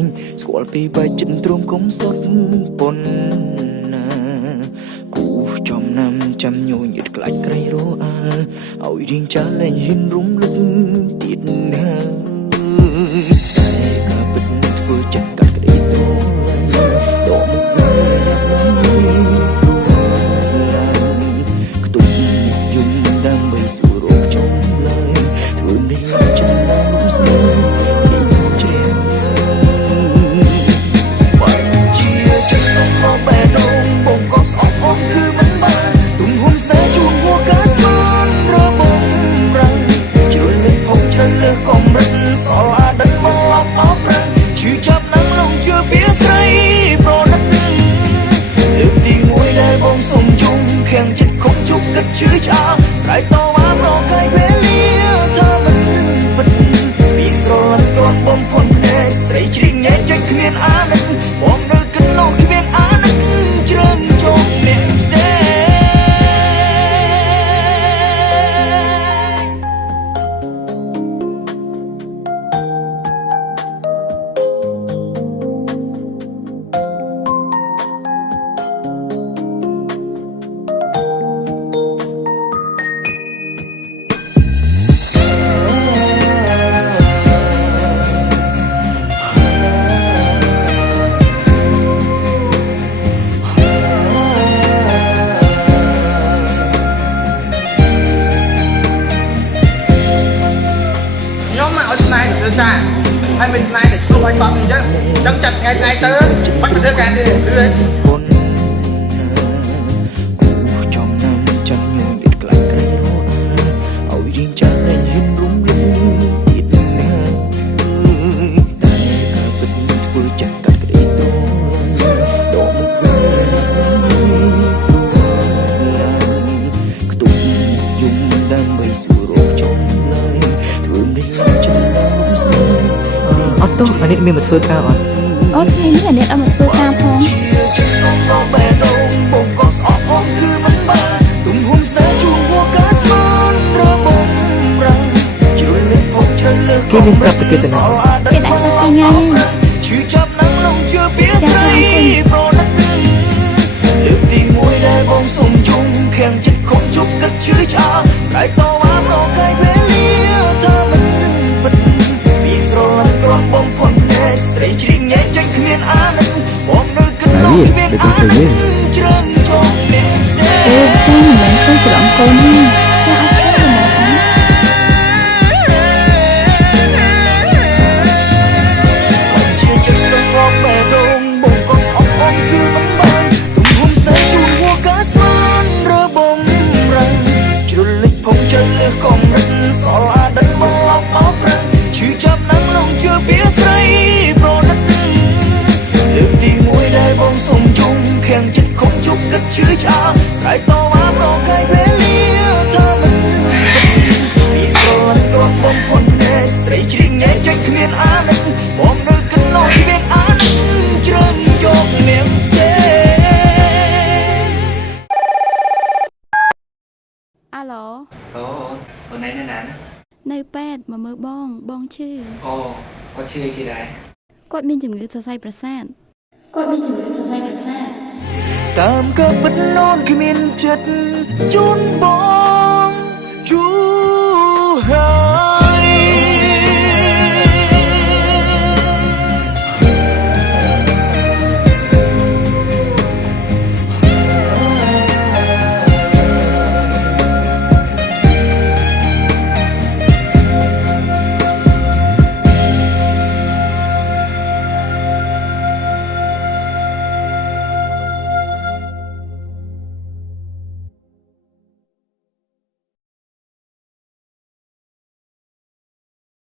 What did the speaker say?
ងស្គាល់ពីបែកចិត្តទ្រាំគុំសុតប៉ុនណាគូចំណាំចាំញញឹតខ្លាចក្រៃរអើឲ្យរៀងចាស់លែងហ៊ានរំលឹកទៀតណាតែក៏ពិតធ្វើចិត្តកាត់ក្តីស្រឡាញ់ដកមុខវិញយ៉ាងណាស្រួលខ្ទុំយំដើម្បីសួររកចុងឡើយធ្វើមិនឡើងចាំឡើងលំស្នេហ៍គឺមិនបានទំហំស្នេហ៍ជួនហួរកាស្មានរបំរាំងជ្រុលលេខផុសជ្រៅលើកំរិតសល់អាដិតមកអបអបប្រាំងឈឺចាប់ណាំងលងជឿពីស្រីប្រណិតលើកទី1ដែលបងសុំជុំខាំងចិត្តខំជប់គិតឈឺឆ្អាស្រ័យតវ៉ាប្រកែកវេលាថាមិនពិតពីស្រឡាញ់គ្រាន់បំផុតភ្នែកស្រីជ្រីកញែកចេញគ្មានអាណិតបងនៅគិតនោះគ្មានអាណិតជ្រើងជុំអ្នកផ្សេងให้เป็นนายแต่ตัวไอ้ความมันเยอะจังจัดไงนายเตอร์มันเป็นเรื่องการเรื่อยกูจอมนำจำยวนเด็ดกลางไกลรอเอายิงจันในหินรุมลุมติดนะแต่ก็เป็นฝืนจักกัดกระดิโซดอกมุกเวรสวยกตุ้มยุ่งดำใบสูรกจมเลยถือได้แล้วจันแล้วลุ้มสนุกออโต้อันนี้มีมาធ្វើការអត់អូថ្ងៃនេះអានេះអត់មកធ្វើការផងគេមានប្រាប់ទៅគេទៅណាគេដាក់ទៅពីថ្ងៃឈឺចាប់ណាំងលងជឿពីស្រីប្រណិតលើកទី1ដែលបងសុំជុំខាំងចិត្តខំជប់គិតឈឺឆ្អាស្រ័យតវ៉ាប្រកែកវេលាថាមិនពិតពីស្រឡាញ់គ្រាន់បំផុតភ្នែកស្រីជ្រីកញែកចេញគ្មានអាណិតបងនៅគិតនោះគ្មានអាណិតជ្រើងជុំអ្នកផ្សេងខ្ញុំមិនមែនទៅច្រឡំកូននេះកំរិតសល់អាដិតមកអបអបប្រាំងឈឺចាប់ណាំងលងជឿពីស្រីប្រណិតលើកទី1ដែលបងសុំជុំខាំងចិត្តខំជប់គិតឈឺឆ្អាស្រ័យតវ៉ាប្រកែកវេលាថាមិនពីស្រឡាញ់គ្រាន់បំផុតភ្នែកស្រីជ្រីកញែកចេញគ្មានអាណិតបងនៅគិតនោះគ្មានអាណិតជ្រើងយកនាងផ្សេងអាឡូអូនឯងនៅណានៅពេទ្យមកមើលបងឈឺអូគាត់ឈឺអីគេដែរគាត់មានជំងឺសរសៃប្រសាទតាមក៏ពិតនោនគ្មានចិត្តជូនបងជួ